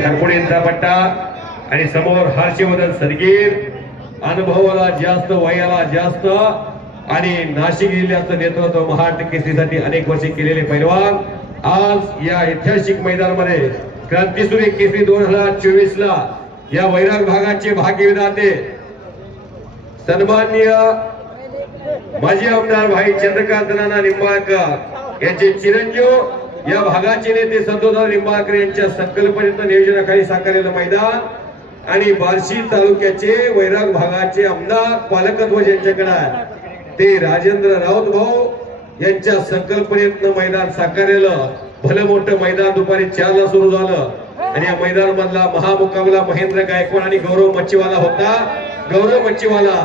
हरपुडेंचा पट्टा आणि समोर हर्षवर्धन सदगीर, अनुभवाला जास्त, वयाला जास्त आणि नाशिक जिल्ह्याचं नेतृत्व महाराष्ट्र केसरीसाठी अनेक वर्षे केलेले पैलवान आज या ऐतिहासिक मैदानामध्ये क्रांतीसूर्य केसरी 2024 ला या वैराग भागाचे भाग्यविधाते सन्माननीय माजी आमदार भाई चंद्रकांत नाना निंबाळकर यांचे चिरंजीव या भागाचे नेते संतोषराव निंबाळकर यांच्या संकल्पनेचं नियोजनाखाली साकारलेलं मैदान आणि बार्शी तालुक्याचे वैराग भागाचे आमदार पालकत्व ज्यांच्याकडे आहे ते राजेंद्र राऊत भाऊ यांच्या संकल्पनेतनं मैदान साकारलेलं भलं मोठं मैदान दुपारी 4 ला सुरू झालं आणि या मैदानामधला महामुकाबला महेंद्र गायकवाड आणि गौरव मच्छीवाला होता. गौरव मच्छीवाला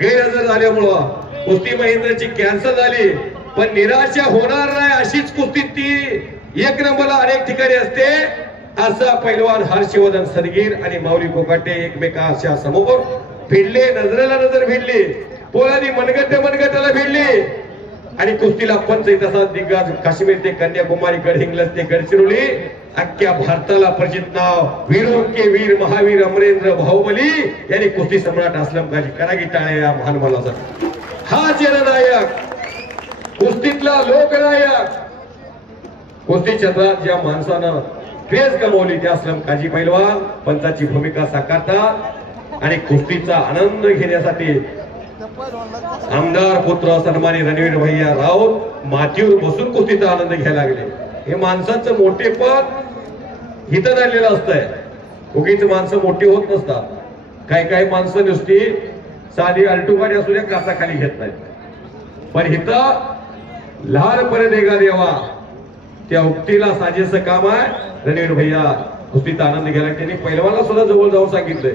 गैरहजर झाल्यामुळं कुस्ती महेंद्रची कॅन्सल झाली, पण निराशा होणार नाही अशीच कुस्ती ती एक नंबरला अनेक ठिकाणी असते. असा पैलवान हर्षवर्धन सदगीर आणि माऊली कोकाटे एकमेकांच्या समोर भिडले, नजरेला नजर भिडली, पोळानी मनगटाला भिडली आणि कुस्तीला पंच तसा दिग्गज काश्मीर ते कन्याकुमारी गडहिंग्लज ते गडचिरोली अख्ख्या भारताला परिचित नाव वीरों के वीर महावीर अमरेंद्र बाहुबली यांनी कुस्ती सम्राट असलम गाजी करागी टाळे या महान मानवाचा हा जननायक कुस्तीतला लोकनायक कुस्ती क्षेत्रात ज्या माणसानं क्रेज कमवली त्या असलम काजी पैलवान पंचाची भूमिका साकारतात आणि कुस्तीचा आनंद घेण्यासाठी आमदार पुत्र सन्मानी रणवीर भैया राऊत मातीवर बसून कुस्तीचा आनंद घ्यायला लागले. हे माणसाचं मोठेपण हित झालेलं असतंय. उगीच माणसं मोठी होत नसतात. काही माणसं नुसती साधी अल्टुगाडी असू द्या कासाखाली घेत नाहीत, पण हिथं लहानपणे देगा देवा त्या उक्तीला साजेचं काम आहे. रणवीर भैया कुस्तीचा आनंद घ्यायला त्यांनी पैलवानला सुद्धा जवळ जाऊन सांगितलंय.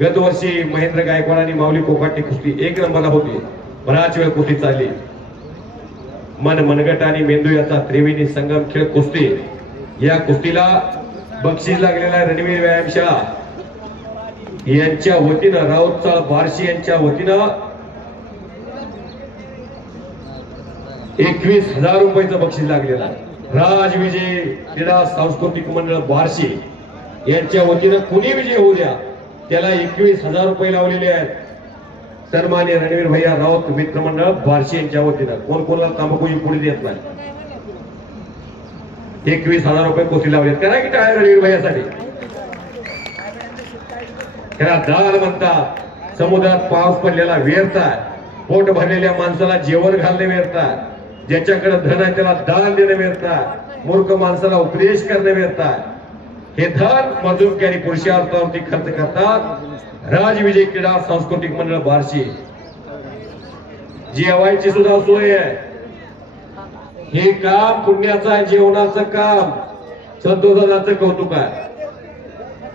गत वर्षी महेंद्र गायकवाड आणि माऊली कोकाटे कुस्ती एक नंबरला होती. बराच वेळ कुस्ती चालली. मनगट आणि मेंदू याचा त्रिवेणी संगम खेळ कुस्ती. या कुस्तीला बक्षीस लागलेला आहे रणवीर व्यायामशाळा यांच्या वतीनं राऊतचाळ बार्शी यांच्या वतीनं 21,000 रुपयाचं बक्षीस लागलेलं आहे. राजविजय क्रीडा सांस्कृतिक मंडळ बार्शी यांच्या वतीनं कुणी विजय होऊ द्या त्याला 21,000 रुपये लावलेले आहेत. सन्मान्य रणवीर भैया राऊत मित्रमंडळ बार्शी यांच्या वतीनं कोण कोणाला तांबाखूची पुढे देत नाही. 21,000 रुपये कोटी लावले. करा की टाळ्या रणवीर भैयासाठी. त्याला दाल म्हणतात. समुद्रात पाऊस पडलेला व्यर्थ आहे. पोट भरलेल्या माणसाला जेवण घालणे व्यर्थ आहे. ज्याच्याकडे धन आहे त्याला दान देणं व्यर्थ आहे. मूर्ख माणसाला उपदेश करणे व्यर्थ आहे. हे धन मजूर आणि पुरुषार्थावरती खर्च करतात. राजविजय क्रीडा सांस्कृतिक मंडळ बार्शी जेवायची सुद्धा सोय आहे. हे काम पुण्याचं आहे, जेवणाचं काम. संतोषाचं कौतुक आहे.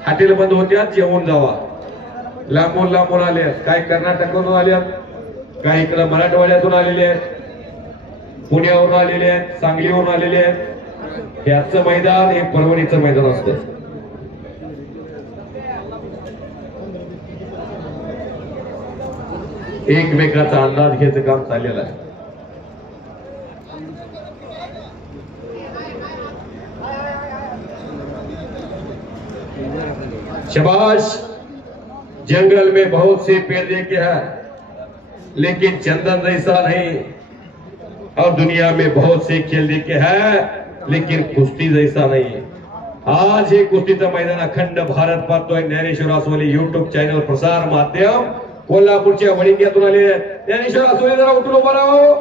हॉटेल बंद होत्या, जेवण जावा. लांबून आले, काही कर्नाटकातून आल्यात, काही इकडे मराठवाड्यातून आलेले आहेत, पुण्यावरून आलेले आहेत, सांगलीवरून आलेले आहेत. याचं मैदान हे परभणीचं मैदान असतं. एकमेकाचा अंदाज घ्यायचं काम चाललेलं आहे. शाबाश. जंगल में बहुत से पेड़ देखे हैं लेकिन चंदन जैसा नहीं, और दुनिया में बहुत से खेल देखे हैं लेकिन कुस्ती जैसा नहीं. आज हे कुस्तीचं मैदान अखंड भारत पाहतोय. ज्ञानेश्वर आसवले युट्यूब चॅनल प्रसार माध्यम कोल्हापूरच्या वडिंग्यातून आले. ज्ञानेश्वर आसवले जरा उठून उभा राहो.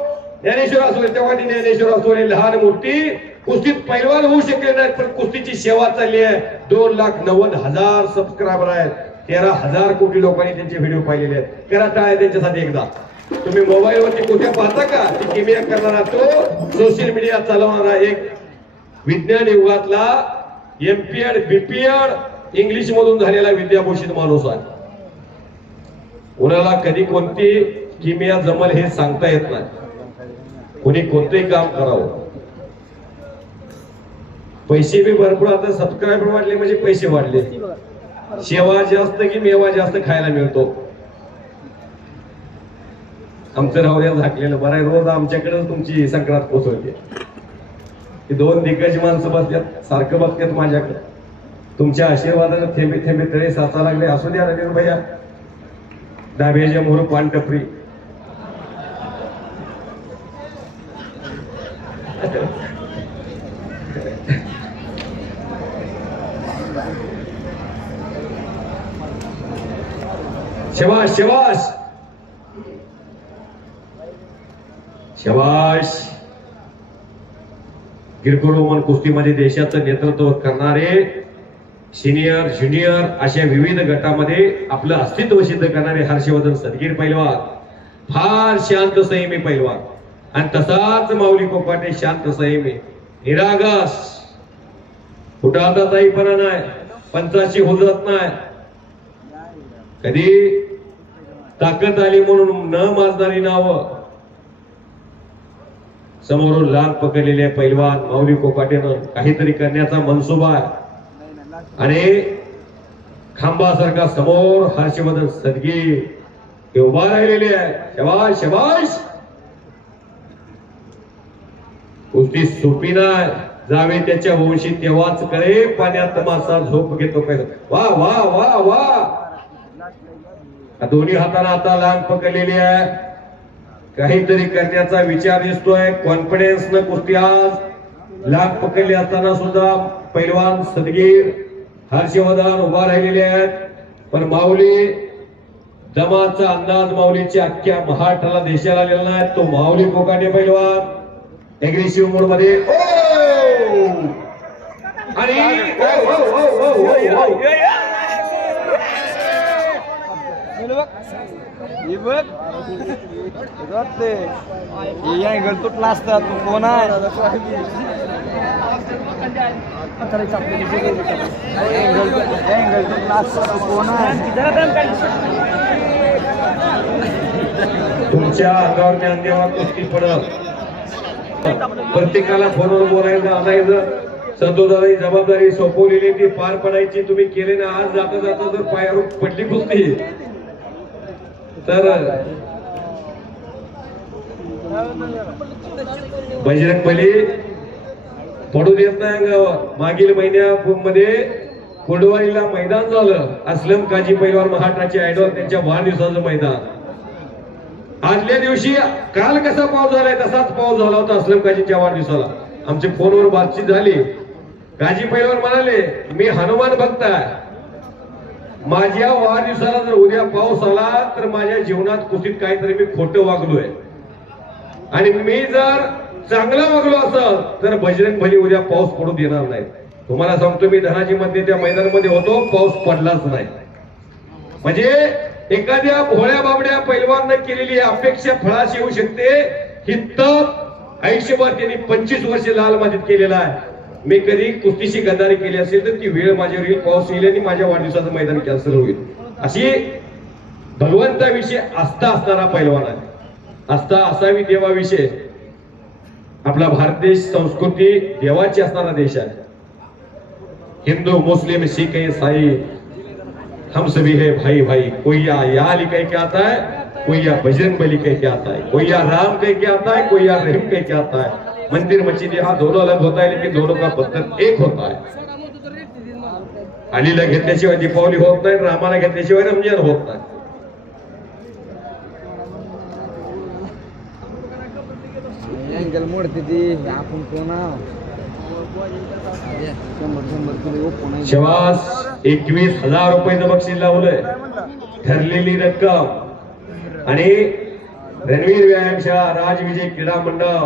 ज्ञानेश्वर आसवले तेव्हा ज्ञानेश्वर आसवले लहान मूर्ती कुस्तीत पैलवान होऊ शकले नाहीत, पण कुस्तीची सेवा चालली आहे. 2,90,000 सबस्क्रायबर आहेत. 13,000 कोटी लोकांनी त्यांचे व्हिडिओ पाहिलेले आहेत. करा टाळ्या त्यांच्यासाठी एकदा. तुम्ही मोबाईल वरती कुठे पाहता का? किमिया करणारा तो सोशल मीडिया चालवणारा एक विज्ञान युगातला एमपीएड बीपीएड इंग्लिश मधून झालेला विद्याभूषित माणूस आहे. कोणाला कधी कोणती किमिया जमल हे सांगता येत नाही. कोणी कोणतेही काम करावं. पैसे बी भरपूर. आता सबस्क्रायबर वाढले म्हणजे पैसे वाढले. सेवा जास्त की मेवा जास्त खायला मिळतो. आमचं राहुऱ्या झाकलेलं बरं आहे. रोज आमच्याकडे तुमची संक्रांत पोचवते. 2 दिग्गज माणसं बसल्यात, सारखं बसल्यात माझ्याकडे. तुमच्या आशीर्वादाने थेंबे थेंबे तळे साचा लागले. असू द्या रणवीर भैया. डाब्याच्या मोहर पान टपरी. शबाश शबाश शबाश. गिरको रोमन कुस्तीमध्ये देशाचं नेतृत्व करणारे सिनियर ज्युनियर अशा विविध गटामध्ये आपलं अस्तित्व सिद्ध करणारे हर्षवर्धन सदगीर पैलवान फार शांत संयमी पैलवान. आणि तसाच माऊली कोकाटे शांत संयमी निरागस. कुठं आता ताईपणा नाही. पंचाची हुजत नाही. कधी ताकद आली म्हणून न माजणारी नावं. समोरून लाल पकडलेले पैलवान माऊली कोकाटेनं काहीतरी करण्याचा मनसुबा आहे. आणि खांबासारखा समोर हर्षवर्धन सदगीर उभा राहिलेले आहे. शबाश शबाश. कुस्ती सोपी नाही. जावे त्याच्या वंशी तेव्हाच कळे पाण्यात मासा झोप घेतो. वा वा वा वा. दोन्ही हाताने आता लांब पकडलेली आहे. काहीतरी करण्याचा विचार दिसतोय. कॉन्फिडन्स न कुस्ती आज लांब पकडली असताना सुद्धा पैलवान सदगीर हर्षवर्धन उभा राहिलेले आहेत. पण माऊली जमाचा अंदाज माऊलीच्या अख्ख्या महाराष्ट्राला देशाला आलेला नाही. तो माऊली कोकाटे पैलवान एग्रेसिव्ह मोड मध्ये. आणि तुटला असता तू कोण आहे. तुमच्या अंगावर ज्ञानदेवा कुस्ती पडत. प्रत्येकाला फोनवर बोलायचं आणायचं. संतोषदादाची जबाबदारी सोपवलेली ती पार पडायची. तुम्ही केले ना. आज जाता जाता जर पायावर पडली कुस्ती तर बजरंग बली पडू देत नाही अंगावर. मागील महिन्यामध्ये कोडवारीला मैदान झालं. असलम काजी पैलवान महाराष्ट्राचे आयडॉल त्यांच्या वाढदिवसाचं मैदान. आदल्या दिवशी काल कसा पाऊस झालाय तसाच पाऊस झाला होता असलम काजीच्या वाढदिवसाला. आमची फोनवर बातचीत झाली. काजी पैलवान म्हणाले मी हनुमान भक्त आहे. माझ्या वाढदिवसाला जर उद्या पाऊस आला तर माझ्या जीवनात कुस्तीत काहीतरी मी खोटं वागलोय. आणि मी जर चांगला वागलो असेल तर बजरंग बली उद्या पाऊस पडू देणार नाही. तुम्हाला सांगतो मी धनाजी मध्ये त्या मैदानामध्ये होतो. पाऊस पडलाच नाही. म्हणजे एखाद्या भोळ्या बाबड्या पैलवाननं केलेली अपेक्षा फळाशी येऊ शकते. ही तप आयुष्यभर त्यांनी 25 वर्ष लाल मातीत केलेला आहे. मी कधी कुस्तीशी गद्दारी केली असेल तर ती वेळ माझ्यावर येईल. पाऊस येईल आणि माझ्या वाढदिवसाचं मैदान कॅन्सल होईल. अशी भगवंताविषयी आस्था असणारा पैलवान आहे. आस्था असावी देवाविषयी. आपला भारत देश संस्कृती देवाची असणारा देश आहे. हिंदू मुस्लिम सिख ईसाई हम सभी है भाई भाई. कोई या अली कह के आता है, कोई या बजरंग बली कह के आता है, कोई या राम कह के आता है, कोई या रहीम कह के आता है. मंदिर मस्जिद यहाँ दोनों अलग होता है लेकिन दोनों का बंधन एक होता है. अलीला घेतल्याशिवाय दीपावली होत नाही. रामाला घेतल्याशिवाय रमजान होत नाही. शबास. 21,000 रुपयाचं बक्षीस लावलंय. ठरलेली रक्कम. आणि रणवीर व्यायामशाळा राजविजय क्रीडा मंडळ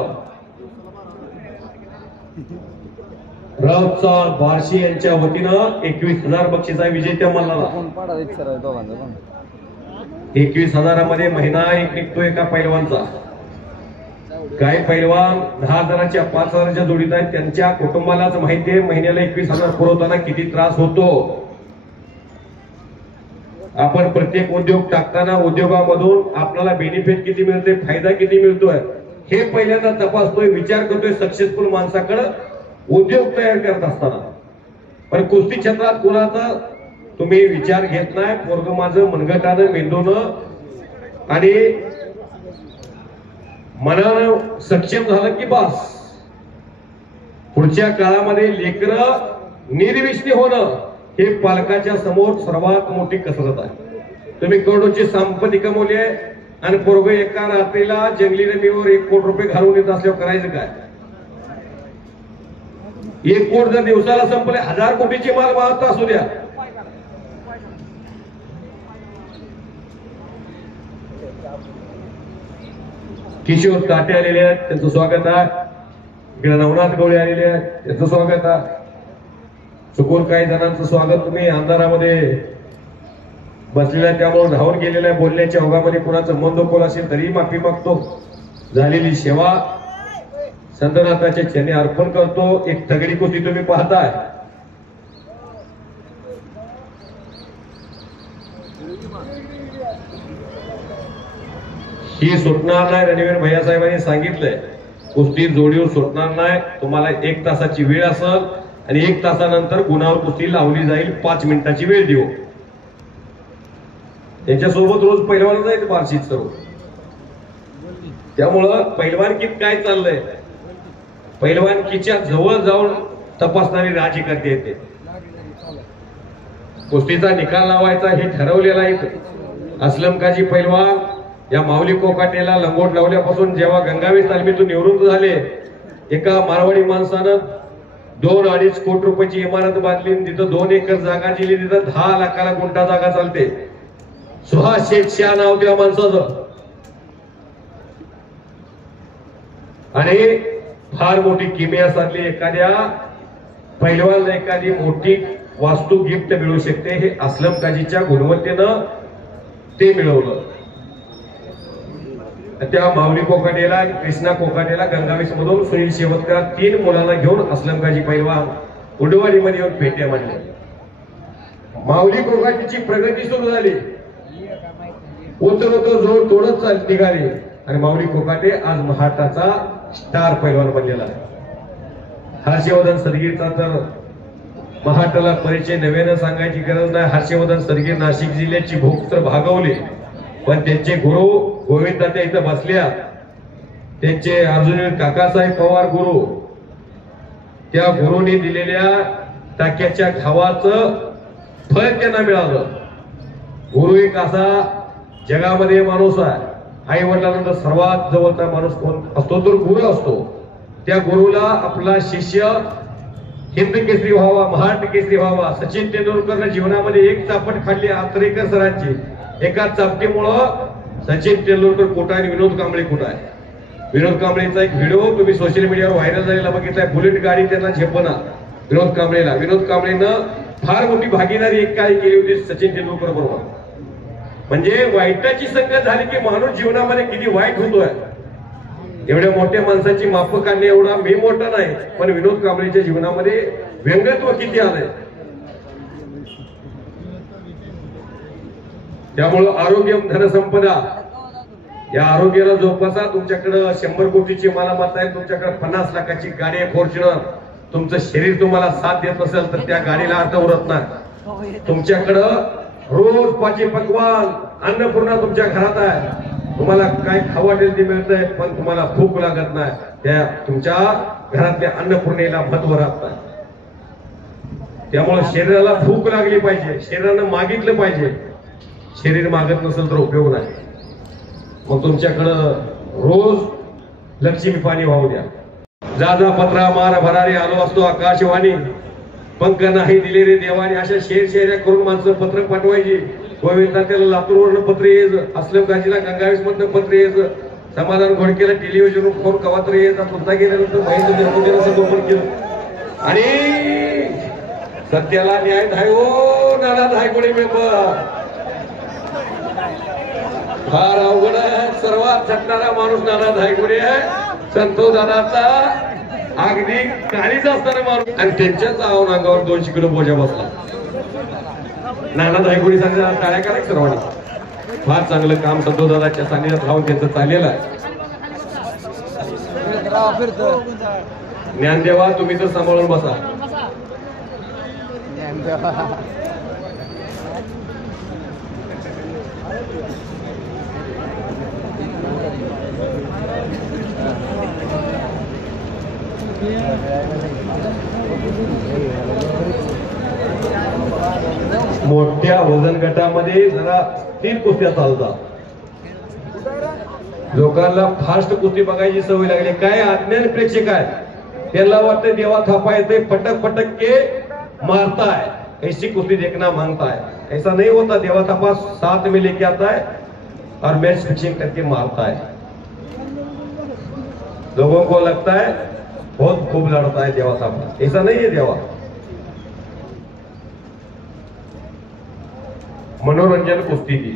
रवचाल बार्शी यांच्या वतीनं 21,000 बक्षीसा विजेत्या मल्लाला. 21,000 महिना एक निघतो एका पैलवानचा. काही पैलवान 10,000च्या 5,000च्या जोडीत आहेत. त्यांच्या कुटुंबालाच माहिती आहे महिन्याला 21,000 पुरवताना किती त्रास होतो. आपण प्रत्येक उद्योग टाकताना उद्योगामधून आपल्याला बेनिफिट किती मिळते, फायदा किती मिळतोय हे पहिल्यांदा तपासतोय. विचार करतोय सक्सेसफुल माणसाकडे उद्योग तयार करत असताना. पण कुस्ती क्षेत्रात कुणाचा तुम्ही विचार घेत नाही. पोरग माझं मनगटानं मेंदूनं आणि मनानं सक्षम झालं की बस. पुढच्या काळामध्ये लेकरं निर्विष्णी होणं हे पालकाच्या समोर सर्वात मोठी कसरत आहे. तुम्ही करोडोची संपत्ती कमवली आहे आणि पोरग एका रात्रीला जंगली रमीवर 1 कोटी रुपये घालून येत असल्यावर करायचं काय? 1 कोटी जर दिवसाला संपले, 1000 कोटीची माल वाहत असू द्या. किशोर ताटे आलेले आहेत, त्यांचं स्वागत आहे. इकडे नवनाथ गवळे आलेले आहेत, त्यांचं स्वागत आहे. चुकून काही जणांचं स्वागत तुम्ही अंधारामध्ये बसलेल्या त्यामुळे धावून गेलेल्या बोलण्याच्या ओघामध्ये कुणाचं मन दुखवल असेल तरी माफी मागतो. झालेली सेवा संतनाथाच्या चरणी अर्पण करतो. एक तगडी कुस्ती तुम्ही पाहताय. ही सुटणार नाही. रणवीर भैया साहेबांनी सांगितलंय, कुस्ती जोडीवर सुटणार नाही. तुम्हाला 1 तासाची वेळ असेल आणि 1 तासानंतर गुणावर कुस्ती लावली जाईल. 5 मिनिटाची वेळ देऊ. त्यांच्यासोबत रोज पैलवान जाईल बार्शीत सर्व. त्यामुळं पैलवानकीत काय चाललंय, पैलवानकीच्या जवळ जाऊन तपासणारी राज्यकर्ते येते. कुस्तीचा निकाल लावायचा हे ठरवलेला आहे. अस्लम काजी पैलवान या माऊली कोकाटेला लंगोट लावल्यापासून जेव्हा गंगावेश तालमीतून निवृत्त झाले, एका मारवाडी माणसानं 2-2.5 कोटी रुपयाची इमारत बांधली. तिथं 2 एकर जागा दिली. तिथं 10 लाखाला गुंठा जागा चालते. सुहास शेख शाह नाव त्या माणसाचं. आणि फार मोठी किमया साधली. एखाद्या पैलवानला एखादी मोठी वास्तू गिफ्ट मिळू शकते. हे अस्लम काजीच्या गुणवत्तेनं ते मिळवलं. त्या माऊली कोकाटेला आणि कृष्णा कोकाटेला गंगावेश मधून सुनील शेवतकर 3 मुलांना घेऊन अस्लम काजी पैलवान उडवाडीमध्ये येऊन पेट्या मांडल्या. माऊली कोकाटेची प्रगती सुरू झाली. उतरवतो जोर तोडत निघाले आणि माऊली कोकाटे आज महाराष्ट्राचा स्टार पैलवान बनलेला आहे. हर्षवर्धन सरगीरचा तर महाराष्ट्राला परिचय नव्यानं सांगायची गरज नाही. हर्षवर्धन सरगीर नाशिक जिल्ह्याची भूक तर भागवली, पण त्यांचे गुरु गोविंद तात्या इथं बसल्या. त्यांचे अर्जुन काकासाहेब पवार गुरु, त्या गुरुनी दिलेल्या टाक्याच्या घावाचं फळ त्यांना मिळालं. गुरु एक असा जगामध्ये माणूस आहे, आई वडिलांनंतर सर्वात जवळचा माणूस कोण असतो तर गुरु असतो. त्या गुरुला आपला शिष्य हिंद केसरी व्हावा, महाराष्ट्र केसरी व्हावा. सचिन तेंडुलकरनं जीवनामध्ये एक चापट खाल्ली आत्रेकर सरांची. एका चापटीमुळं सचिन तेंडुलकर कुठं आणि विनोद कांबळे कुठं आहे. विनोद कांबळेचा एक व्हिडिओ तुम्ही सोशल मीडियावर व्हायरल झालेला बघितलाय. बुलेट गाडी त्यांना झेपना विनोद कांबळेला. विनोद कांबळेनं फार मोठी भागीदारी एक काळी केली होती सचिन तेंडुलकर बरोबर. म्हणजे वाईटाची संगत झाली की माणूस जीवनामध्ये किती वाईट होतोय. एवढ्या मोठ्या माणसाची माप काढणे एवढा मी मोठा नाही, पण विनोद कांबळेच्या जीवनामध्ये व्यंगत्व किती आलंय. त्यामुळं आरोग्य धनसंपदा, या आरोग्याला जोपासा. तुमच्याकडे 100 कोटीची मालमत्ता आहे, तुमच्याकडे 50 लाखाची गाडी आहे फॉर्च्युनर. तुमचं शरीर तुम्हाला साथ देत असेल तर त्या गाडीला अर्थ उरत नाही. तुमच्याकडं रोज 5 पक्वान अन्नपूर्णा तुमच्या घरात आहे. तुम्हाला काय खाऊ वाटेल ते मिळतंय, पण तुम्हाला भूक लागत नाही. त्या तुमच्या घरातल्या अन्नपूर्णेला महत्व राहत नाही. त्यामुळे शरीराला भूक लागली पाहिजे, शरीरानं मागितलं पाहिजे. शरीर मागत नसेल तर उपयोग नाही. मग तुमच्याकडं रोज लक्ष्मी पाणी वाहू द्या. जा जा पत्रा मार भरारी आलो असतो आकाशवाणी, पंख नाही दिले रे देवाने. अशा शेर करून माणसं पत्र पाठवायची. गोविंद तात्याला लातूरवरनं पत्र यायचं, अस्लम काजीला गंगावेश मधनं पत्र यायचं, समाधान घोडकेला टेलिव्हिजनवर फोन कवात्र यायचा. पुन्हा गेल्यानंतर महेंद्र जन्मदिन संगोपन केलं. आणि सत्याला न्याय धाय ओ नाना धायगुडे मेंबर. फार अवघड आहे. सर्वात झटणारा माणूस नाना धायगुडे आहे. संतोष दादाचा अगदी काळीच असताना माणूस आणि त्यांच्याच अंगावर 200 किलो बोजा बसला. नाना धायगुडे सांगितलं टाळ्या करा सर्वांनी. फार चांगलं काम संतोष दादाच्या सानिध्यात राहून त्यांचं चाललेलं आहे. ज्ञानदेवा तुम्ही तर सांभाळून बसा. मोठ्या वजन गटामध्ये जरा 3 कुस्त्या चालतात. लोकांना फास्ट कुस्ती बघायची सवय लागली. काय अज्ञान प्रेक्षक आहे, त्यांना वाटतं देवा थापा येते, फटक फटक के मारता है, ऐसी कुस्ती देखना मांगता है. ऐसा नहीं होता. देवा थापा साथ में लेके आता है और मैच फिक्सिंग करके मारता है. लोगों को लगता है बहुत खूब लड़ता है देवा थापा. ऐसा नहीं है. देवा मनोरंजन कुस्ती की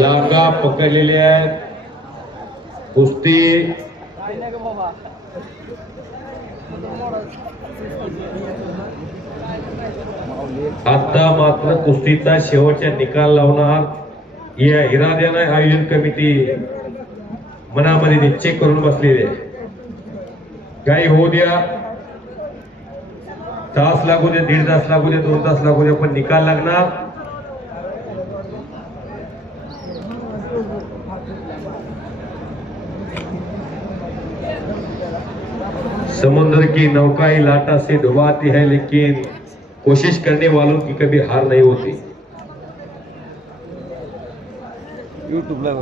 जागा पकडलेल्या आहेत. कुस्ती आता मात्र कुस्तीचा शेवटचा निकाल लावणार या इराद्याने आयोजन कमिटी मनामध्ये निश्चय करून बसलेले. काही होऊ द्या, तास लागू दे, 1.5 तास लागू दे, 2 तास लागू दे, पण निकाल लागणार. समुद्र की नौका ही लाटा से डुबाती है, लेकिन कोशिश करने वालों की कभी हार नहीं होती. यूट्यूब ला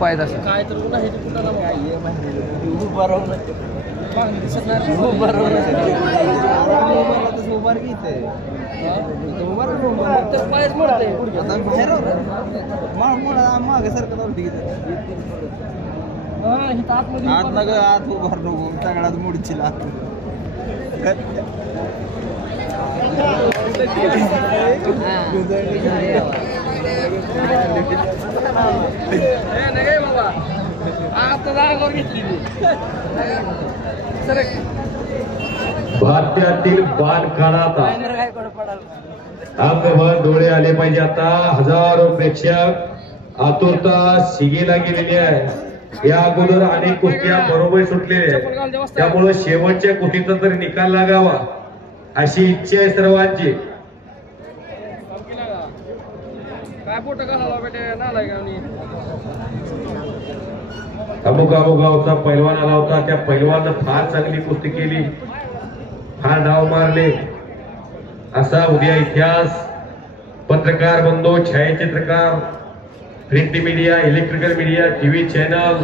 पाहिजे काय तर कुठं आहे कुठं मागे सारखं आत नग आत उभार नको सगळ्यात मोडची लात भारतातील बाण काढाता अंगभर डोळे आले पाहिजे. आता हजारो प्रेक्षक आतुरता शिगेला गेलेली आहे. या अगोदर अनेक कुस्त्या बरोबर सुटलेल्या आहेत, त्यामुळे शेवटच्या कुस्तीचा तरी निकाल लागावा अशी इच्छा आहे सर्वांची. अमुक गावचा पैलवान आला होता, त्या पैलवानं फार चांगली कुस्ती केली, फार डाव मारले. असा उद्या इतिहास पत्रकार बंधू, छायाचित्रकार, print media, electrical media, TV channel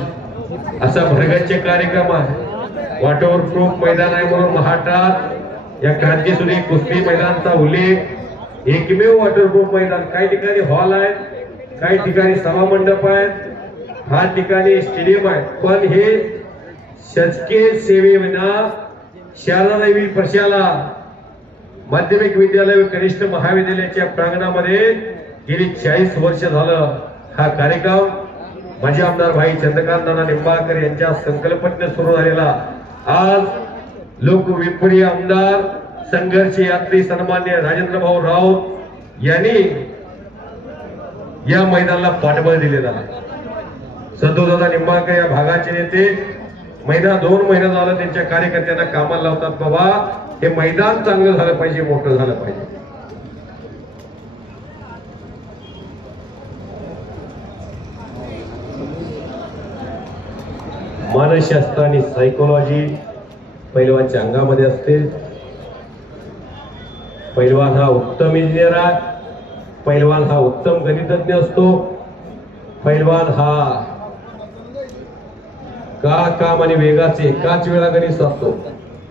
असा भरगच्च कार्यक्रम आहे. वॉटरप्रूफ मैदान आहे म्हणून महाटात या क्रांतीसूरी कुस्ती मैदानाचा उल्लेख एकमेव वॉटरप्रूफ मैदान. काही ठिकाणी हॉल आहेत, काही ठिकाणी सभा मंडप आहेत, हा ठिकाणी स्टेडियम आहे. पण हे शासकीय सेवेविना शारदादेवी प्रशाला माध्यमिक विद्यालय व कनिष्ठ महाविद्यालयाच्या प्रांगणामध्ये गेली 40 वर्ष झालं हा कार्यक्रम माजी आमदार भाई चंद्रकांत नाना निंबाळकर यांच्या संकल्पनेने सुरू झालेला. आज लोकविप्रिय आमदार संघर्ष यात्री सन्मान्य राजेंद्र भाऊ राऊत यांनी या मैदानाला पाठबळ दिलेला आहे. संतोषदादा निंबाळकर या भागाचे नेते 2 महिना झालं त्यांच्या कार्यकर्त्यांना कामाला लावतात. बाबा हे मैदान चांगलं झालं पाहिजे, मोठं झालं पाहिजे. मानसशास्त्र आणि सायकोलॉजी पैलवानच्या अंगामध्ये असते. पैलवान हा उत्तम इंजिनियर आहे, पैलवान हा उत्तम गणितज्ञ असतो, पैलवान हा काम आणि वेगाचे एकाच वेळा गणित असतो.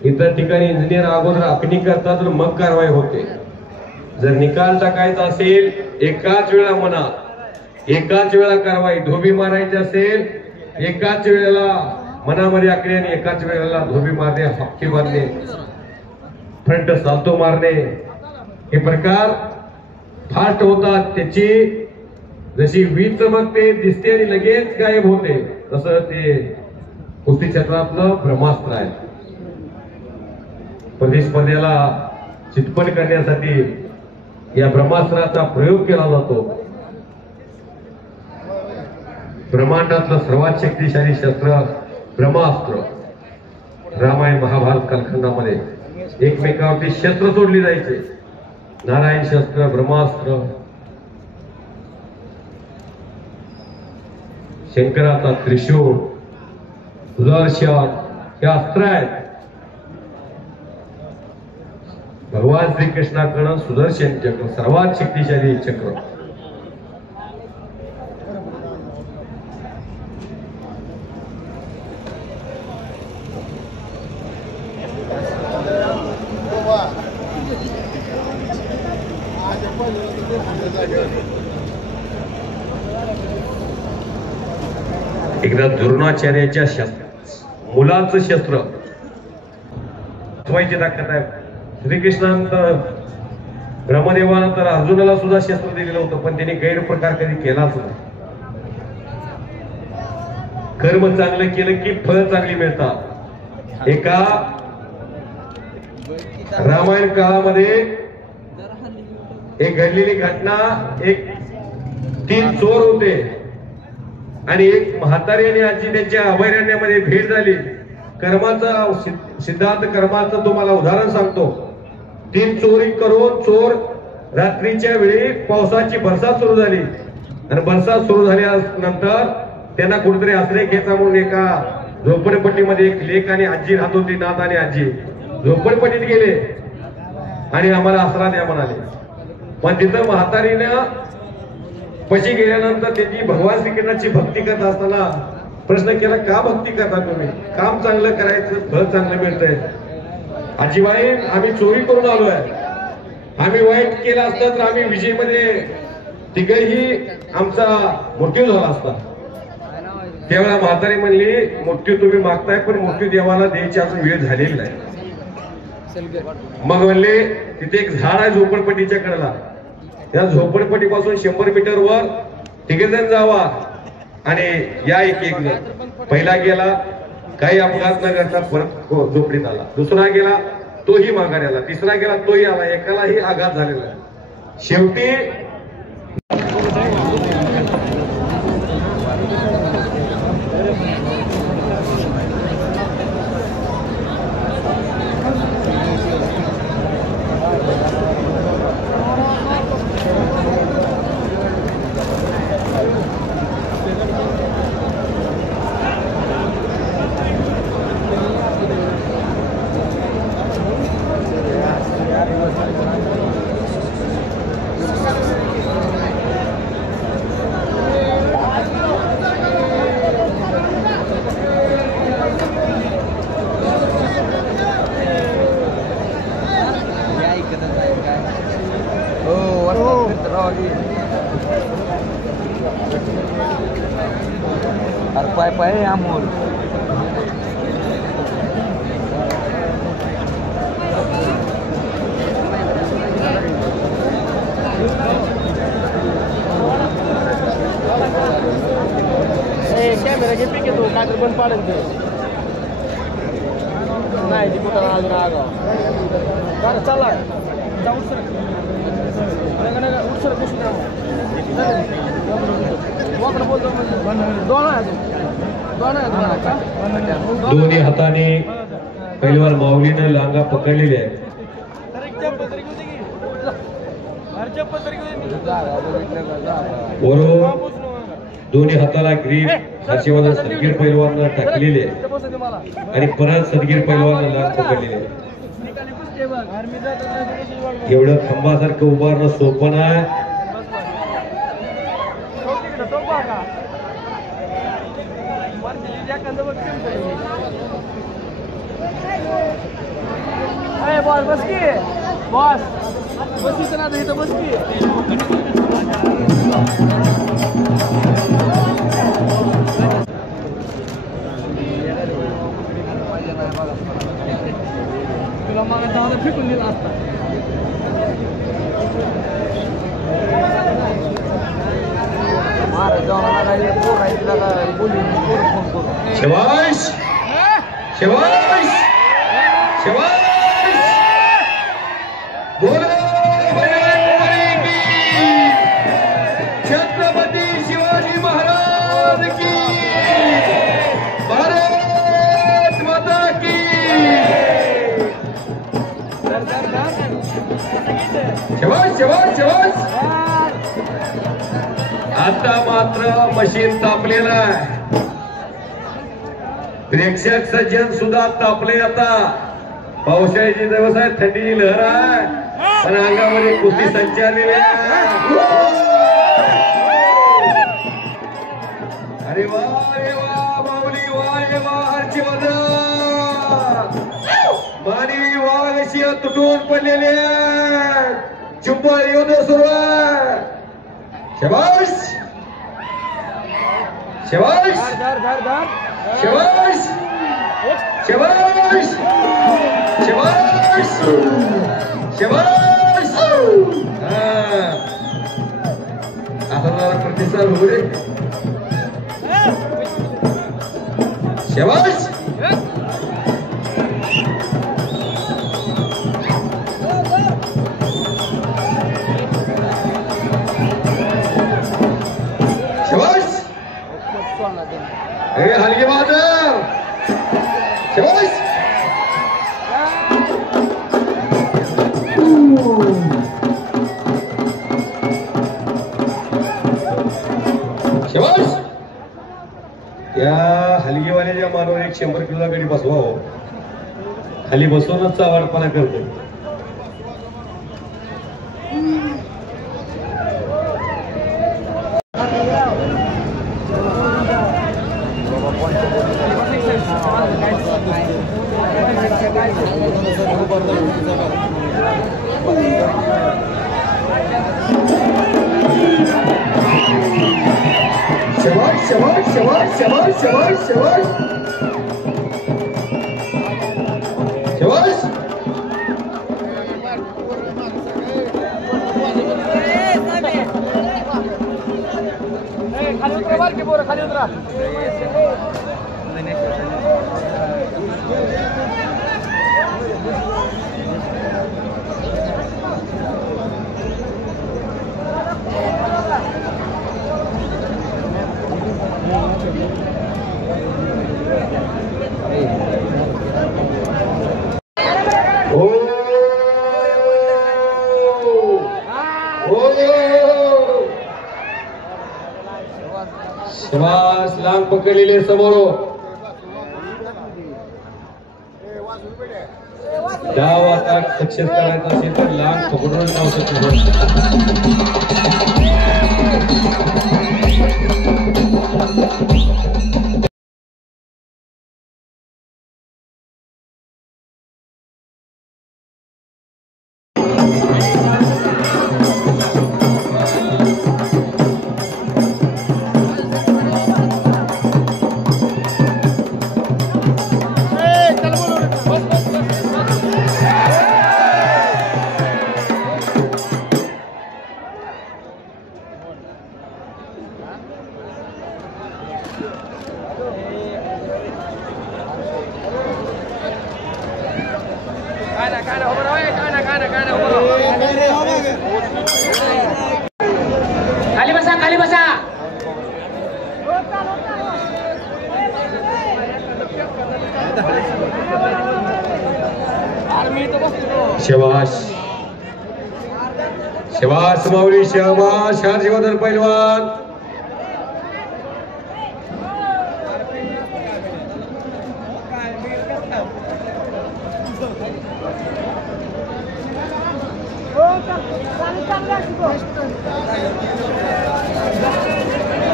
इतर ठिकाणी इंजिनियर अगोदर आखणी करतात मग कारवाई होते. जर निकाल टाकायचा असेल एकाच वेळा म्हणा, एकाच वेळा कारवाई. धोबी मारायची असेल एकाच वेळेला मनामध्ये आखणी आणि एकाच वेळेला धोबी मारणे, हप्ते मारणे, फ्रंट साल्तो मारणे हे प्रकार फास्ट होतात. त्याची जशी वीज चमकते दिसते आणि लगेच गायब होते, तसं ते कुस्ती क्षेत्रातलं ब्रह्मास्त्र आहे. प्रतिस्पर्धेला चितपट करण्यासाठी या ब्रह्मास्त्राचा प्रयोग केला जातो. ब्रह्मांडातलं सर्वात शक्तिशाली शस्त्र ब्रह्मास्त्र. रामायण महाभारत कालखंडामध्ये एकमेकावरती शस्त्र सोडली जायचे. नारायण शस्त्र, ब्रह्मास्त्र, शंकराचा त्रिशूळ, सुदर्शन हे अस्त्र आहेत. भगवान श्रीकृष्णाकडं सुदर्शन चक्र सर्वात शक्तिशाली चक्र. एकदा द्रोणाचार्याच्या मुलाचं शस्त्र वाचवायची ताकद आहे. श्रीकृष्णानं ब्रह्मदेवानं तर अर्जुनाला सुद्धा शस्त्र दिलेलं होतं, पण त्यांनी गैरप्रकार कधी केलाच नाही. कर्म चांगलं केलं की फळ चांगली मिळतात. एका रामायण काळामध्ये एक घडलेली घटना, एक 3 चोर होते आणि एक म्हातारी आणि आजी त्यांच्या अभयारण्यामध्ये भेट झाली. कर्माचा सिद्धांत, कर्माचं तुम्हाला उदाहरण सांगतो. 3 चोरी करून चोर रात्रीच्या वेळी पावसाची बरसात सुरू झाली आणि बरसात सुरू झाल्यानंतर त्यांना कुठेतरी आश्रय घ्यायचा म्हणून एका झोपडपट्टीमध्ये एक लेक आणि आजी राहत होती. नाथ आणि आजी झोपडपट्टीत गेले आणि आम्हाला आसरा द्या म्हणाले. पण तिथं म्हातारीनं पशी गेल्यानंतर त्यांनी भगवान श्रीकृष्णाची भक्ती करत असताना प्रश्न केला, का भक्ती करता तुम्ही? काम चांगलं करायचं, फळ चांगलं मिळतंय. आजीबाई, आम्ही चोरी करून आलोय, आम्ही वाईट केलं असतं तर आम्ही विजयमध्ये तिघही आमचा मृत्यू झाला असता. त्यावेळेला म्हातारी म्हणली, मृत्यू तुम्ही मागताय पण मृत्यू देवाला द्यायची अजून वेळ झालेली नाही. मग म्हणले तिथे एक झाड आहे झोपडपट्टीच्या कडेला, त्या झोपडपट्टीपासून 100 मीटर वर तिघेजण जावा आणि या एक जण. पहिला गेला, काही अपघात न करता परत झोपडीत आला. दुसरा गेला, तोही माघारी आला. तिसरा गेला, तोही आला. एकालाही आघात झालेला. शेवटी अरे पाय पाय अमोल कॅमेरा घे पिके तो काय बंद पाडेल ते नाही ती कुठं अजून आगाव बरं चला जा उठ सर उठ सर बसून वाकडं बोलतो दोन आहे दोन्ही हाताने पहिलवान माऊलीनं लांगा पकडलेली आहे. वरून दोन्ही हाताला ग्रीप आशीर्वाद सदगीर पैलवान टाकलेले आहे आणि परत सदगीर पैलवान लांग पकडलेले आहे. एवढं खंबासारखं उभारणं सोपं नाही. बॉस बस की बॉस बस ना इथं बस की तुला मला जाऊ फेकून दिला असता. शबाश शबाश शबाश बोलो बजरंगबली की छत्रपती शिवाजी महाराज की भारत माता की शबाश शबाश शबाश. आता मात्र मशीन तापलेलं आहे. प्रेक्षक सज्जन सुद्धा तापले. आता पावसाळ्याची दिवस आहे, थंडीची लहर आहे, पण अंगामध्ये कुस्ती संचारलेली आहे. अरे वा रे वा माऊली वा रे वा हर्षवर्धन मानवी वाघ अशी तुटून पडलेले चुंबळ युद्ध सुरू आहे. शबाश शबाश शबाश शबाश शबाश शबाश. आता जरा प्रतिसाद होऊ दे. शबाश शबाश. हे हलगी बाजार शबाश शबाश. त्या हलगीवाल्याच्या मानवर 100 किलोचा गडी बसवा हो. खाली बसवूनच चावाडपणा करतो. शबाश शबाश शबाश शबाश शबाश शबाश शबाश. खाली उतरा बारकी पोरं खाली उतरा. शबाश. लांग पकडलेले समोर. डाव आता सक्सेस करायचा असेल तर लांग पकडून जाऊ शकतो. खाली बसा खाली बसा. शबाश शबाश माऊली शबाश हर्षवर्धन पैलवान.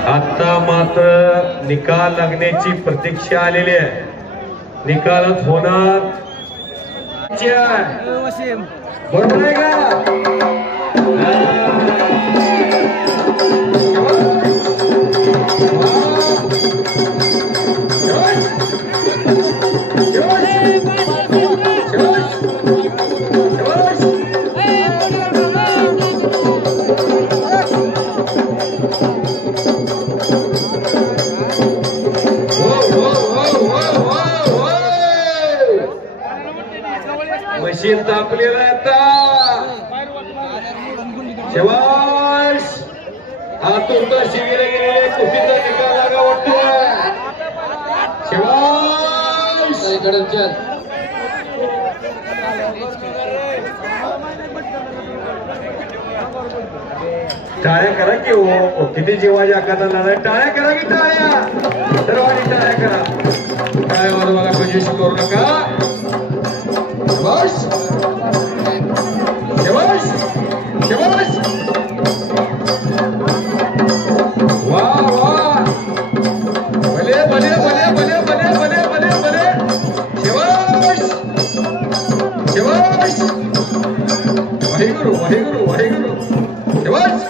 आता मात्र निकाल लागण्याची प्रतीक्षा आलेली आहे. निकालच होणार बरोबर आहे का? मशीन तापलेलं आहे आता. शबाश आतून शिबिर गेलेले कुस्तीचा निकाल लागा वाटतोय. शबाश टाळ्या करा की हो. किती जीवाची आकारात आहे. टाळ्या करा की टाळ्या. सर्वांनी टाळ्या करा. टाळ्यावर मला कोशिश करू नका. शबाश शबाश शबाश. वा वा भले भले भले भले भले भले भले भले. शबाश शबाश. वाहेगुरु वाहेगुरु वाहेगुरु. शबाश.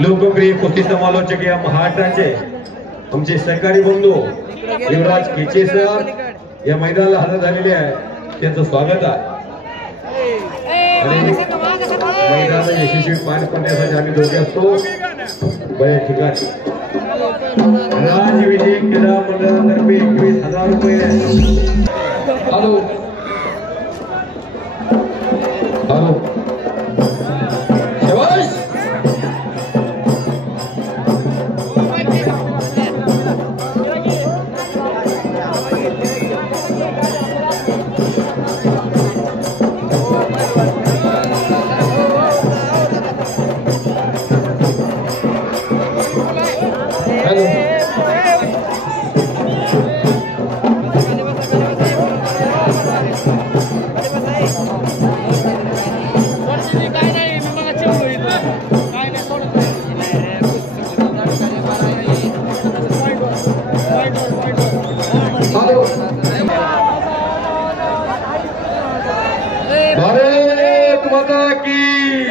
लोकप्रिय कुस्ती समालोचक या महाराष्ट्राचे आमचे सहकारी बंधू युवराज केचे सर या मैदानाला हजर झालेले आहे. त्यांचं स्वागत आहे. आणि मैदान यशस्वी पार पडण्यासाठी आम्ही दोघे असतो बऱ्याच ठिकाणी. राजविजय क्रीडा मंडळातर्फे 21,000 रुपये. Hello hello. शबाश. भारत माता की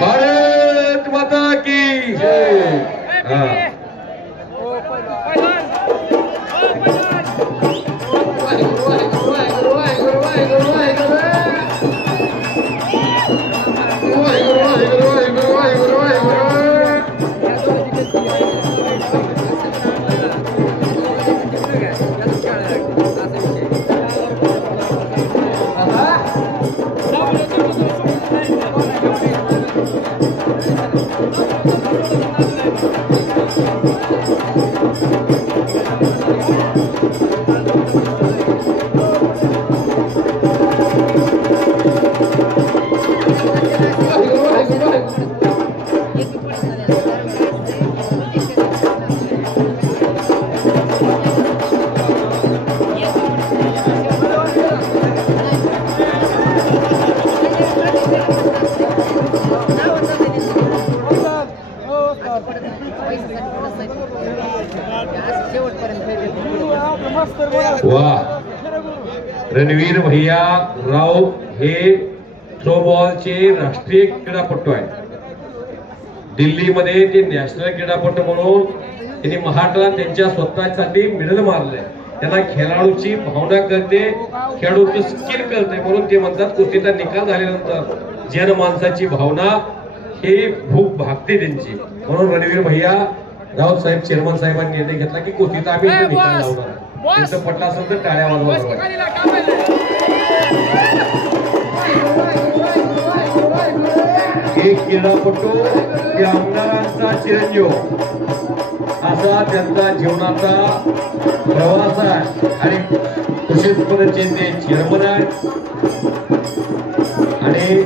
भारत माता की जय. वा, रणवीर भैया राव हे थ्रोबॉलचे राष्ट्रीय क्रीडापटू आहेत. दिल्लीमध्ये ते नॅशनल क्रीडापटू म्हणून त्यांनी महाराष्ट्राला त्यांच्या स्वतःसाठी मेडल मारलंय. त्यांना खेळाडूची भावना कळते, खेळाडूचं स्किल कळते, म्हणून ते म्हणतात कुस्तीचा निकाल झाल्यानंतर जनमानसाची भावना हे भूक भागते त्यांची. म्हणून रणवीर भैया राऊत साहेब चेअरमन साहेबांनी निर्णय घेतला की कुस्तीचा आम्ही निकाल लावणार. त्यांचं पटलं असेल तर टाळ्या वाजवा. एक क्रीडापटू ते आमदारांचा चिरंजीव असा त्यांचा जीवनाचा प्रवास आहे आणि कृषी उत्पन्नाचे ते चेअरमन आहेत आणि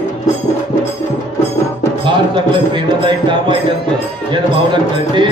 फार चांगलं प्रेरणादायक काम आहे त्यांचं. जनभावना कळते.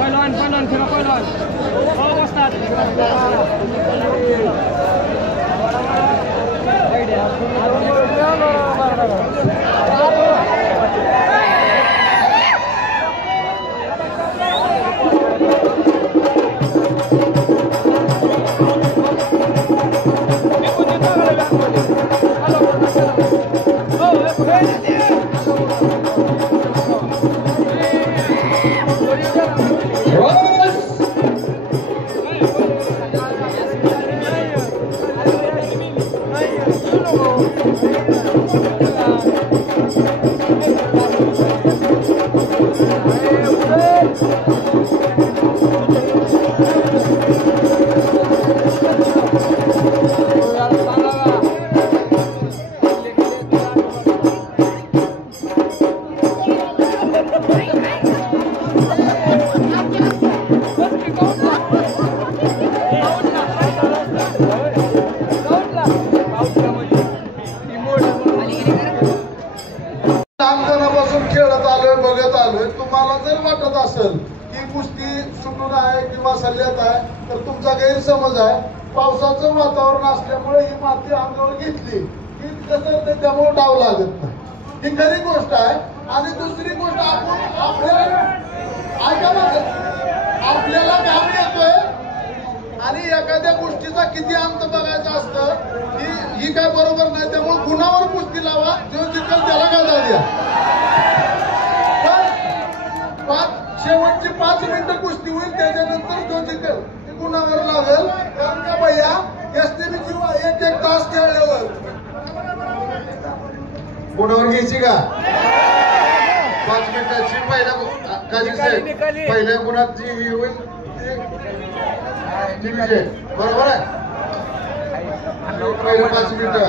पहिलवान फिरा पहिलवान हो बसतात. खेळत आलोय, बघत आलोय. तुम्हाला जर वाटत असेल की कुस्ती सुटून आहे किंवा सल्ल्यात आहे तर तुमचा गैरसमज आहे. पावसाचं वातावरण असल्यामुळे ही माती अंगावर घेतली की कसं ते त्यामुळे डाव लागत नाही, ही खरी गोष्ट आहे. आणि दुसरी गोष्ट आपल्याला घाम येतोय आणि एखाद्या गोष्टीचा किती अंत बघायचा असतं ही काय बरोबर नाही. त्यामुळे गुणावर कुस्ती लावा, जो जिंकल त्याला गाजा द्या. शेवटची 5 मिनिटं कुस्ती होईल, त्याच्यानंतर जो जिंकल ते गुणावर लागेल. कारण का भैया एसटीबी किंवा 1-1 तास खेळल्यावर गुणावर घ्यायची का 5 मिनिटाची पहिल्या गुणात जी ही होईल ती विजय. बरोबर आहे. पहिलं 5 मिनिटं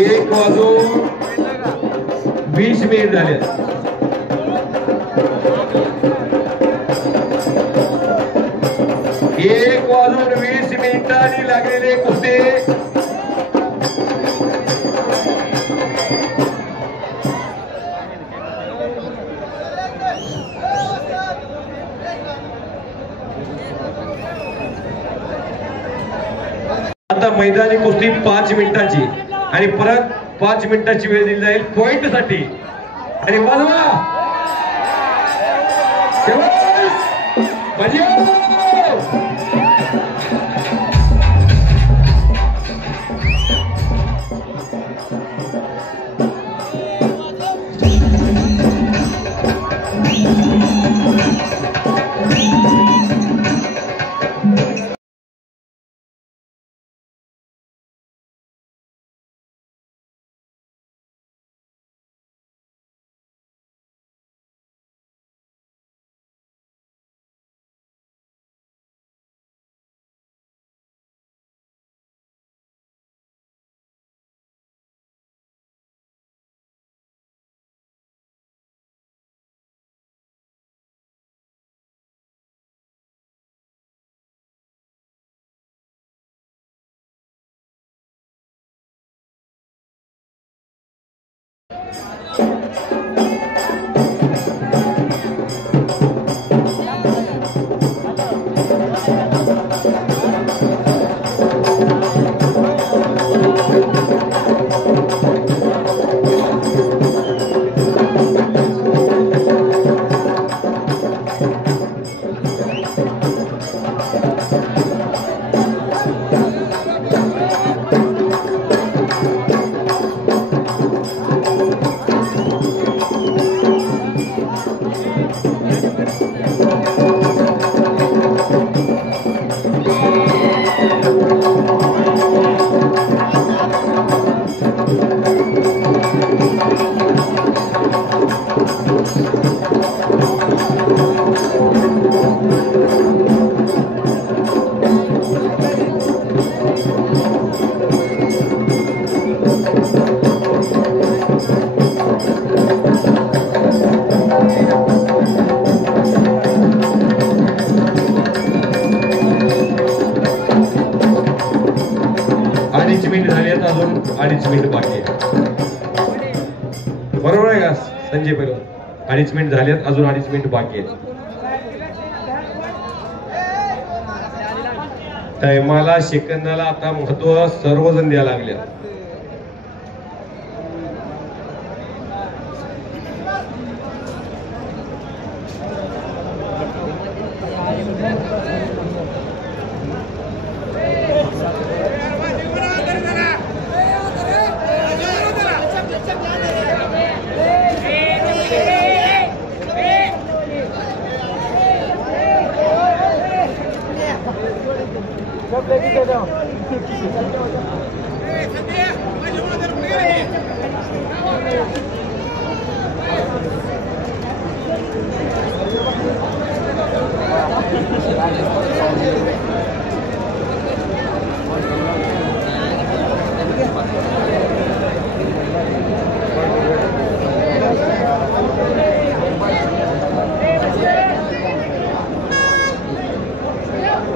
एक वाजून 20 मिनिट झाले. एक वाजून 20 मिनिटांनी लागलेले कुस्ती आता मैदानी कुस्ती 5 मिनिटाची आणि परत 5 मिनिटाची वेळ दिली जाईल पॉइंट साठी. आणि वाजवा अडीच मिनिट झाले आहेत, अजून 2.5 मिनिट बाकी आहे. बरोबर आहे का संजय पहिलवान? 2.5 मिनिट झाले आहेत, अजून 2.5 मिनिट बाकी आहे. टायमाला सेकंदाला आता महत्व सर्वजण द्यायला लागले.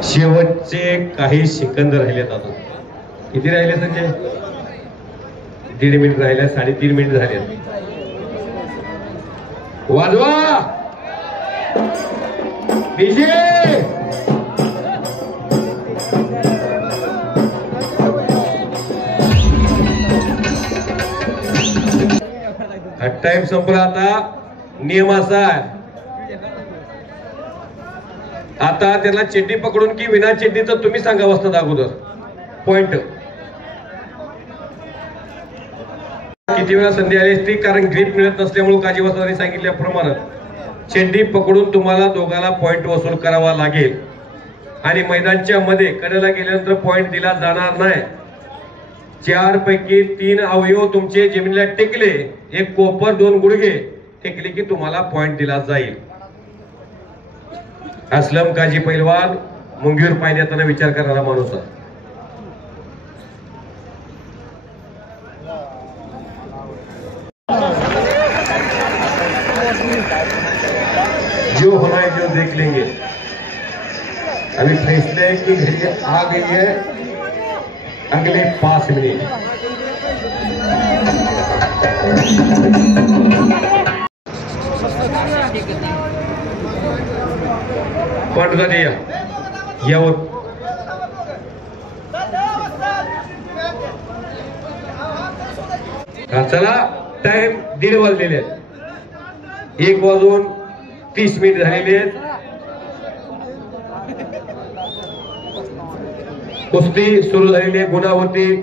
शेवटचे काही सेकंद राहिलेत. आता किती राहिले संजय? 1.5 मिनिट राहिले, 3.5 मिनिट झाले. वाजवा डीजे. टाइम संपला. आता नियम असा आहे, आता त्याला चेंडी पकडून की विना चेंडीचं तुम्ही सांगा वाजता अगोदर पॉइंट. किती वेळा संधी आली असती, कारण ग्रीप मिळत नसल्यामुळे काजी वस्तानी सांगितल्याप्रमाणे चेंडी पकडून तुम्हाला दोघाला पॉइंट वसूल करावा लागेल. आणि मैदानच्या मध्ये कडेला गेल्यानंतर पॉइंट दिला जाणार नाही. 4 पैकी 3 अवयव तुमचे जमिनीला टेकले, एक कोपर 2 गुडघे टेकले की तुम्हाला पॉइंट दिला जाईल. असलम काजी पैलवान मुंगीवर पाय देताना विचार करणारा माणूस आहे. जो होना है जो देख लेंगे. अभी फैसले की घड़ी आ गई है, अगले 5 मिनट. पॉइंट दिया यावर चला. टाइम 1:30 वाजलेले आहेत. 1:30 मिनिट झालेले आहेत. कुस्ती सुरू झालेली आहे. गुणावरती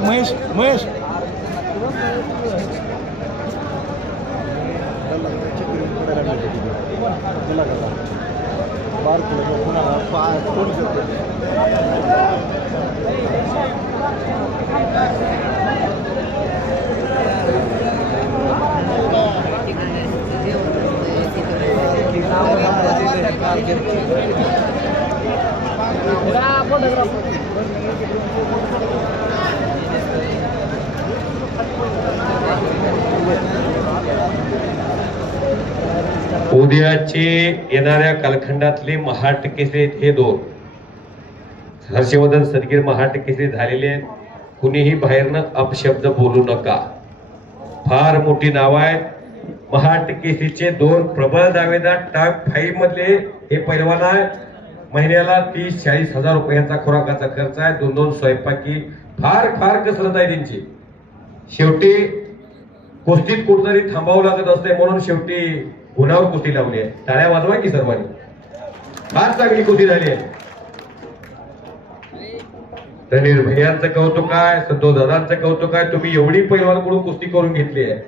महेश महेश उद्याचे येणाऱ्या कालखंडातले महाट केसरी हे दोन हर्षवर्धन सदगीर महाट केसरी झालेले. कुणीही बाहेरनं अपशब्द बोलू नका. फार मोठी नाव आहे. महाट केसरीचे दोन प्रबळ दावेदार टॉप 5 मधले हे पैलवान आहे. महिन्याला 30-40 हजार रुपयांचा खुराकाचा खर्च आहे. 2-2 स्वयंपाकी. फार फार कसरत आहे त्यांची. शेवटी कुस्तीत कुठतरी थांबावं लागत असते म्हणून शेवटी गुणावर कुस्ती लावली आहे. टाळ्या वाजवा की सर्वांनी. फार चांगली कुस्ती झाली आहे. रणवीर भैयांचं कौतुक आहे. संतोष दादांचं कौतुक आहे. तुम्ही एवढी पैलवानकडून कुस्ती करून घेतली आहे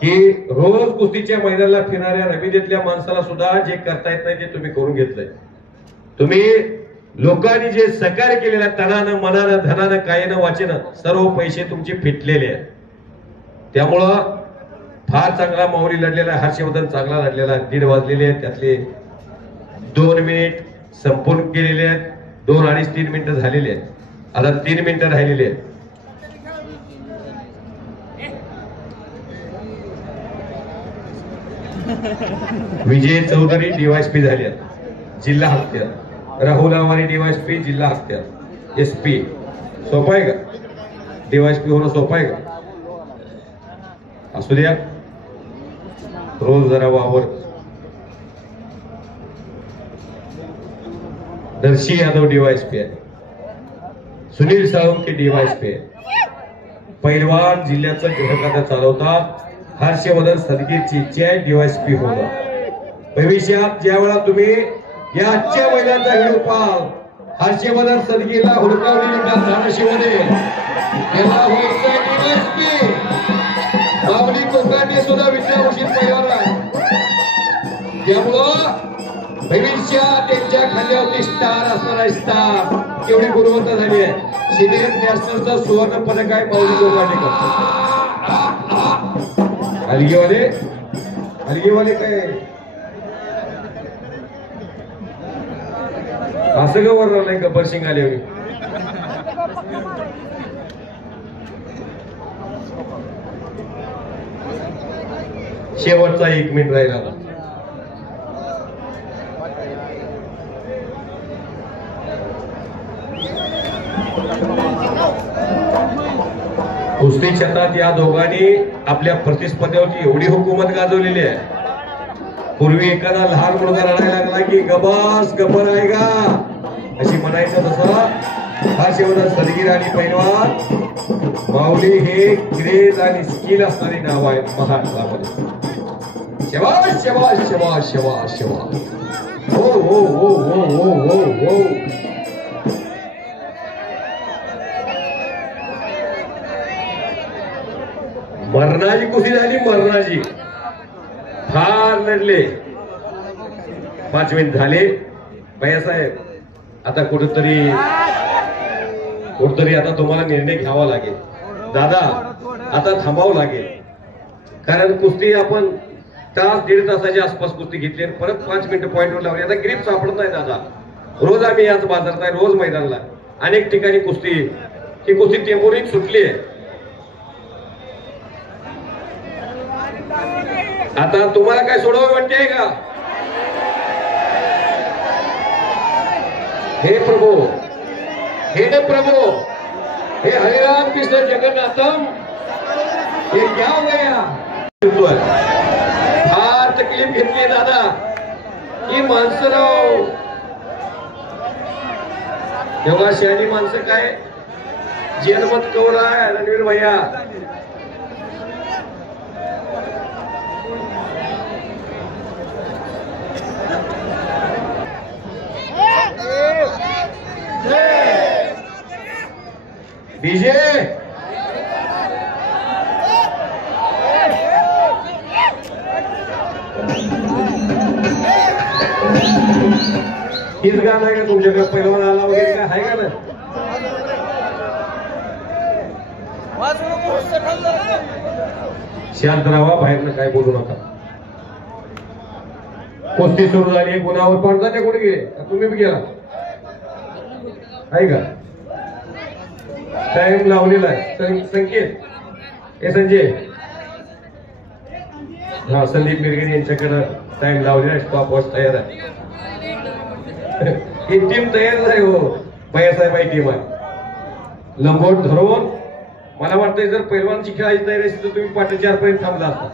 की रोज कुस्तीच्या मैदानाला फिरणाऱ्या रबीदेतल्या माणसाला सुद्धा जे करता येत नाही ते तुम्ही करून घेतलंय. तुम्ही लोकांनी जे सहकार्य केलेलं आहे तनानं मनानं धनानं कायनं वाचेनं सर्व पैसे तुमचे फिटलेले आहेत. त्यामुळं फार चांगला माऊली लढलेला आहे. हर्षवर्धन चांगला लढलेला आहे. 1:30 वाजलेले आहेत. त्यातले 2 मिनिट संपूर्ण केलेले आहेत. 2-2.5-3 मिनिटं झालेले आहेत. आता 3 मिनिटं राहिलेली आहेत. विजय चौधरी डीवायएसपी झाले आहेत जिल्हा हत्यार. राहुल आवारे डीवायएसपी जिल्हा हत्यार. एसपी सोपं आहे का? डीवायएसपी होणं सोपं आहे का? असू द्या. रोज जरा वावर. दर्शी यादव डीवायएसपी आहे. सुनील साळुंखे डीवायएसपी आहे. पैलवान जिल्ह्याचं गृहखातं चालवतात. हर्षवर्धन सदगीरची इच्छा आहे डीवायएसपी होणं. भविष्यात ज्या वेळा तुम्ही या आजच्या महिलांचा व्हिडिओ पाहाल हर्षवर्धन सदगीरला हुडकावलेली का धाराशिवमध्ये त्याला होतं डीवायएसपी. माऊली कोकरांनी सुद्धा विद्याभूषण पैलवान आहे. त्यामुळं भविष्यात त्यांच्या खांद्यावरती स्टार असणारा स्टार एवढी गुणवत्ता झाली आहे. सिनियर नॅशनलचं सुवर्ण पदक आहे माऊली कोकरांनी. हलगीवाले काय असं का वर राहिलंय गब्बर सिंग आले. शेवटचा 1 मिनिट राहिला. कुस्ती क्षेत्रात या दोघांनी आपल्या प्रतिस्पर्ध्यावरती एवढी हुकूमत गाजवलेली आहे. पूर्वी एखादा लहान मुलगा रडायला लागला की गबास गब्बर आहे का अशी म्हणायचं. तसं हर्षवर्धन सदगीर आणि पैलवान माऊली हे क्रेज आणि स्किल असणारी नाव आहे महाराष्ट्रामध्ये. शबाश शबाश शबाश शबाश शबाश. हो हो हो हो हो हो हो. मरणाची कुस्ती झाली. मरणाची फार लढले. 5 मिनिट झाले. भैयासाहेब आता कुठेतरी आता तुम्हाला निर्णय घ्यावा लागेल. दादा आता थांबावं लागेल. कारण कुस्ती आपण 1.5 तासाच्या आसपास कुस्ती घेतली परत 5 मिनिटं पॉईंटवर लावली. आता ग्रीप सापडत नाही दादा. रोज आम्ही याच बाजारात आहे. रोज मैदानाला अनेक ठिकाणी कुस्ती ही कुस्ती टेंपोरीत सुटली आहे. आता तुम्हाला काय सोडावं म्हणते का? हे प्रभू हे हरिराम कृष्ण जगन्नाथम हे क्या हो गया. फार तकलीफ घेतली दादा. ही माणसं राव तेव्हा शहाणी माणसं काय जनमत कौर आहे. रणवीर भैया डीजे हीच गाणं आहे का तुमच्याकडे? पैलवान आला वगैरे काय आहे का ना? शांत राहा. बाहेरनं काय बोलू नका. कुस्ती सुरू झाली. गुणावर पडता ते कुठे गेले? तुम्ही बी गेला. आहे का? टाइम लावलेला आहे. संकेत हे संजय, हा संदीप मिरगेने यांच्याकडे टाइम लावलेला आहे. स्टॉप वॉच तयार आहे. ही टीम तयार आहे हो. भैयासाहेब ही टीम आहे. लंबोट धरून मला वाटतंय जर पैलवानची खेळायची तयारी असेल तर तुम्ही 4:30 पर्यंत थांबला असता.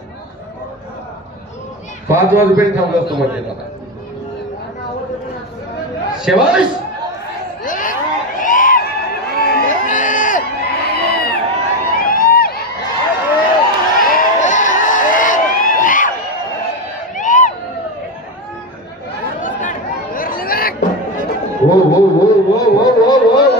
5 वाजेपर्यंत थांबला असतो म्हणजे. शेवाश हो हो हो हो हो हो हो हो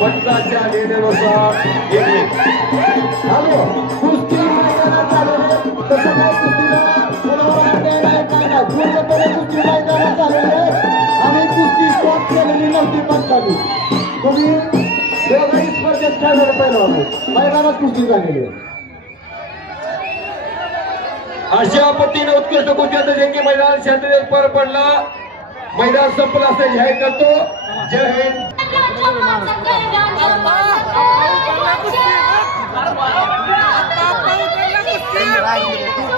पंचाच्या निर्णयानुसार कुस्ती मैदानात झालेले तसं काय कुस्तीला पूर्णपणे कुस्ती मैदानात झालेले आणि कुस्ती स्टॉप केलेली नव्हती पंचांनी. तुम्ही दोघांनी स्पर्धेत खेळलेलं पहिलं मैदानात कुस्ती झालेली. अशा पद्धतीने उत्कृष्ट कुस्त्याचं जंगी मैदान शांततेत पार पडला. मैदान संपलं असं जाहीर करतो. जय हिंद. Thank you.